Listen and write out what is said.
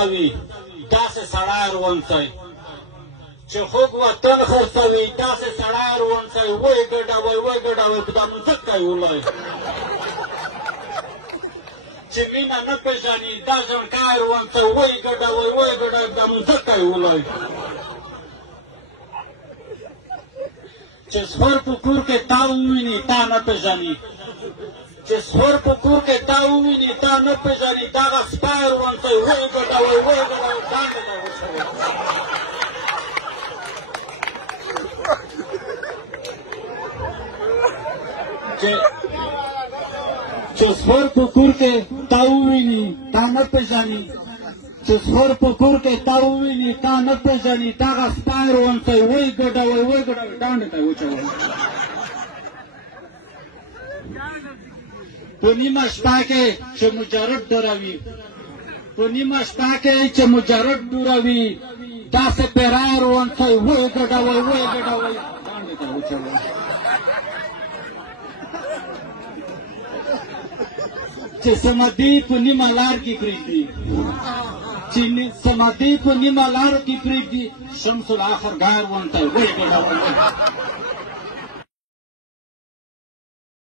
خرڅوي داسې سړی روانځئ چې خوږ وطن خرڅوي داسې سړی روانځئ وی ګډوئ په دا مځکه یې ولئ چې مینه نه پېژني دا ژړکای روانځئ وی ګډوئ په دا مځکه یې ولئ چې سپر په کور کې تا وویني تا نه پېژني چې سپر په کور کې تا وویني تا نه پېژني دغه سپی روانځئ وی ګډوئ دانګې ته وچوئ چې سپر په کور کې تا وویني تا نه پېژني چې سپر په کور کې تا وویني تا نه پېژني دغه سپی روانځئ وی ګډوئ دانګې ته وچوئ په نیمه شپه کې چې مجرد ډروي په نیمه شپه کې چې مجرد ډوروي داسې پیری روانځئ وی ګډوئ دانګې ته وچوئ چې سمدي په نیمه لار کې پرېږدي چې سمدي په نیمه لار کې پرېږدي شمس الاخر ګار روانځئ وی ګډوئ